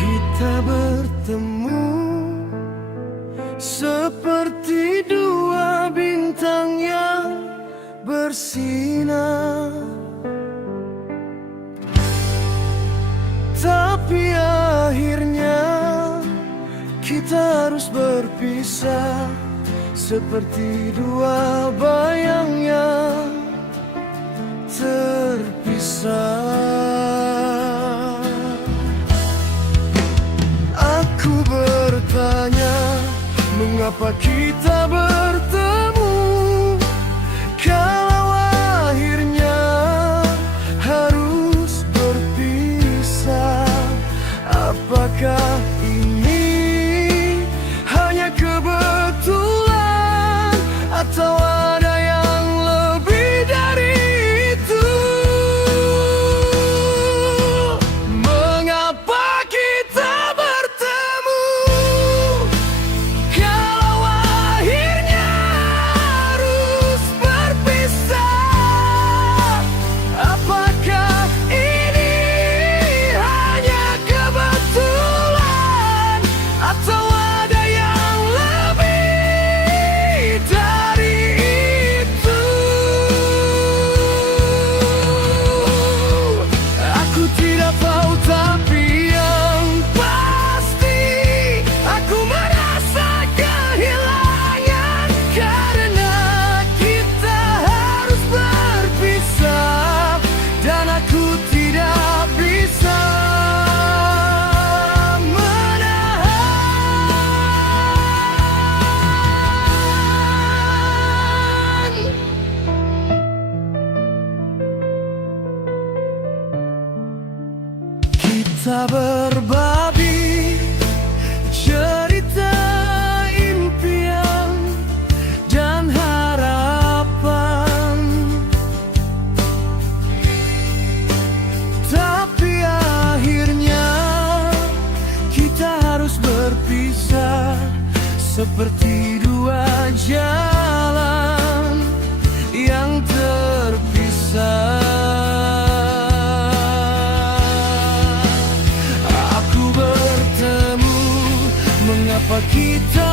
Kita bertemu seperti dua bintang yang bersinar, tapi akhirnya kita harus berpisah seperti dua bayang yang terpisah. Aku bertanya, mengapa kita bertemu kalau akhirnya harus berpisah? Apakah ini hanya kebetulan atau ada yang lebih dari itu? Mengapa kita bertemu kalau akhirnya harus berpisah? Apakah ini hanya kebetulan atau ada yang lebih dari itu? Aku tidak tahu, tapi yang pasti aku merasa kehilangan karena kita harus berpisah, dan aku tidak bisa menahan. Kita berbagi cerita impian dan harapan, tapi akhirnya kita harus berpisah seperti dua jalan yang terpisah. Aku bertemu, mengapa kita